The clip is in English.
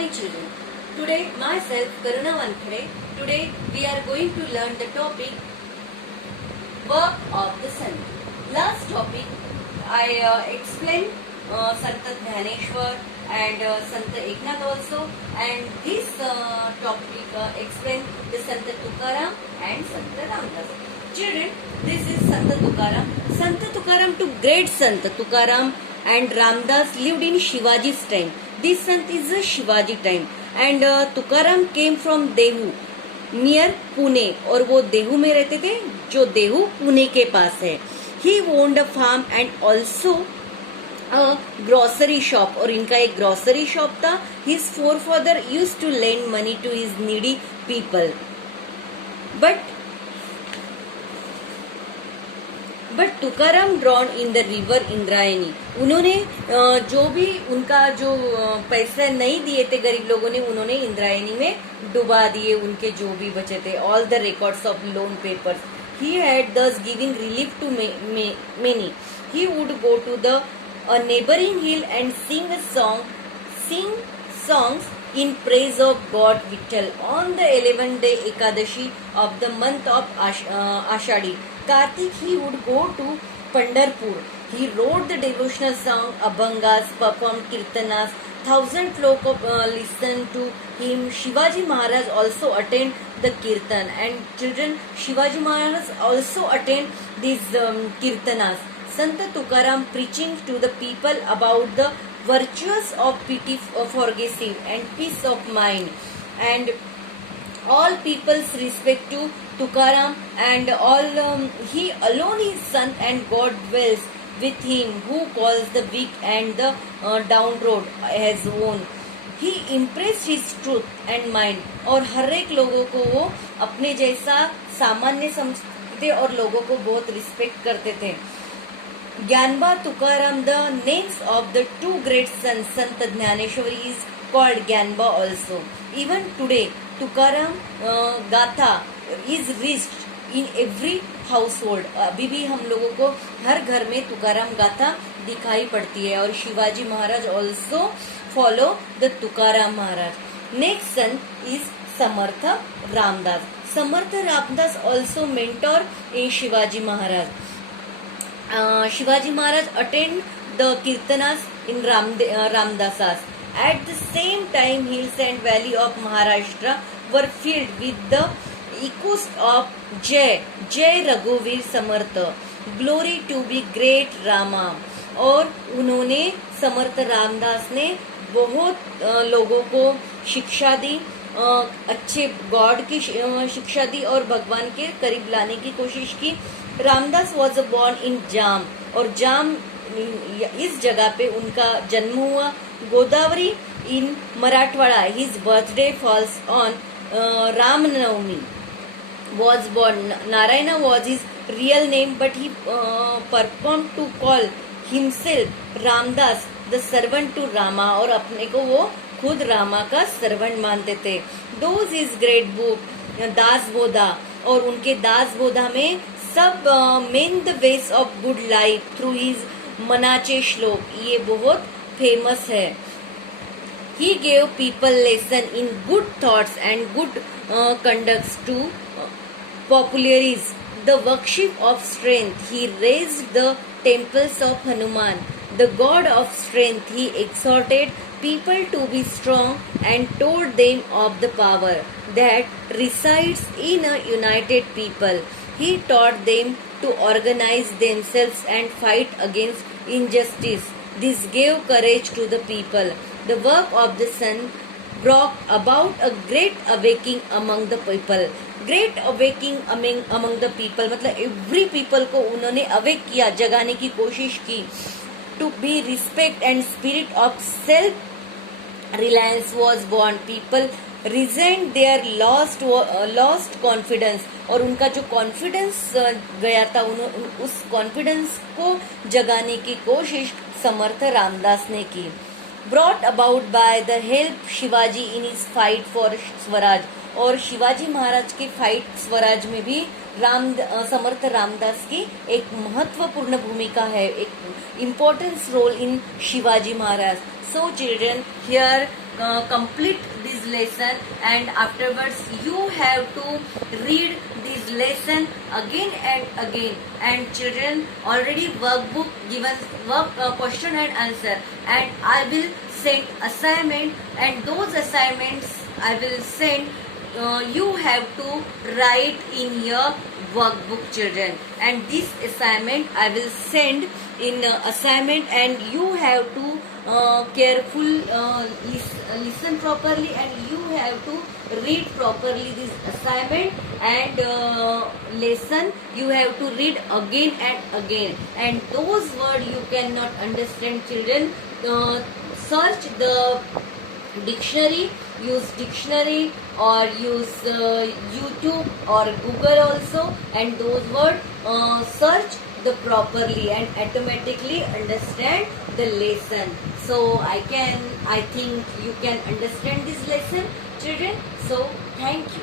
morning children. Today myself Karuna Wankhede. Today we are going to learn the topic work of the sun. Last topic I explained Sant Dhaneshwar and Sant Eknath also, and this topic explained the Sant Tukaram and Sant Ramdas. Children, this is Sant Tukaram. Sant Tukaram, two great Sant Tukaram and Ramdas lived in Shivaji's time. This Sant is a Shivaji time, and Tukaram came from Dehu near Pune, और वो देहू में रहते थे जो देहू पुणे के पास है. He owned a farm and also a grocery shop, और इनका एक ग्रोसरी शॉप था. His forefather use to lend money to his needy people, but Tukaram drown in the river Indrayani. उन्होंने जो भी उनका जो पैसे नहीं दिए थे गरीब लोगों ने, उन्होंने इंद्रायणी में डुबा दिए उनके जो भी बचे थे. All the records of loan papers. He had thus giving relief to many. He would go to the neighbouring hill and sing songs in praise of God Vittal on the 11th day Ekadashi of the month of Ashadi. Kartik, he would go to Pandharpur. He wrote the devotional song, Abhangas, performed kirtanas. Thousand folk listened to him. Shivaji Maharaj also attended the kirtan, and children, Shivaji Maharaj also attended these kirtanas. Sant Tukaram preaching to the people about the virtues of pity, forgiving and peace of mind, and all people's respect to Tukaram, and all he alone is son, and God dwells with him, who calls the weak and the downtrodden as own. He impressed his truth and mind, और हर एक लोगों को वो अपने जैसा सामान्य समझते थे और लोगों को बहुत रिस्पेक्ट करते थे. Gyanba, Tukaram, the names of the two great sons, Sant Dhaneshwar is called Gyanba also. Even today, Tukaram Gatha is reached in every household. अभी भी हम लोगों को हर घर में तुकाराम गाथा दिखाई पड़ती है, और Shivaji Maharaj also follow the Tukaram Maharaj. Next son is Samartha Ramdas. Samartha Ramdas also mentor in Shivaji Maharaj. Shivaji Maharaj attend the kirtanas in Ramdasas. At the same time, hills and valley of Maharashtra were filled with the echoes of Jai Raghuveer Samartha, glory to be great Rama. और उन्होंने समर्थ रामदास ने बहुत लोगों को शिक्षा दी, अच्छे God की शिक्षा दी और भगवान के करीब लाने की कोशिश की. Ramdas was born in Jamb, और जाम इस जगह पे उनका जन्म हुआ. Godavari in Marathwada. His birthday falls on Ramnavami. Was born. Narayana was his real name, but he perform to call himself Ramdas the servant to Rama, और अपने को वो खुद रामा का सर्वेंट मानते थे. Those is great book Dasbodh, और उनके दास बोधा में सब main the ways of good life through his Manache Shlok, ये बहुत फेमस है. He gave people lesson in good thoughts and good conducts to popularise the worship of strength. He raised the temples of Hanuman, the god of strength. He exhorted people to be strong and told them of the power that resides in a united people. He taught them to organize themselves and fight against injustice. This gave courage to the people. The work of the sun brought about a great awakening among the people. Great awakening among the people मतलब every people को उन्होंने awake किया, जगाने की कोशिश की. To be respect and spirit of self Reliance was born. People resent their lost confidence, और उनका जो कॉन्फिडेंस गया था उस कॉन्फिडेंस को जगाने की कोशिश समर्थ रामदास ने की. Brought about by the help Shivaji in his fight for Swaraj, और शिवाजी महाराज के फाइट स्वराज में भी समर्थ रामदास की एक महत्वपूर्ण भूमिका है, एक importance role in Shivaji Maharaj. So children, here complete this lesson, and afterwards you have to read this lesson again and again. And children, already workbook given, work question and answer, and I will send assignment, and those assignments I will send, you have to write in your workbook, children. And this assignment I will send in assignment, and you have to careful listen properly, and you have to read properly this assignment and lesson. You have to read again and again, and those words you cannot understand, children, search the dictionary, use dictionary, or use YouTube or Google also, and those words search the properly and automatically understand the lesson. So I think you can understand this lesson, children. So thank you.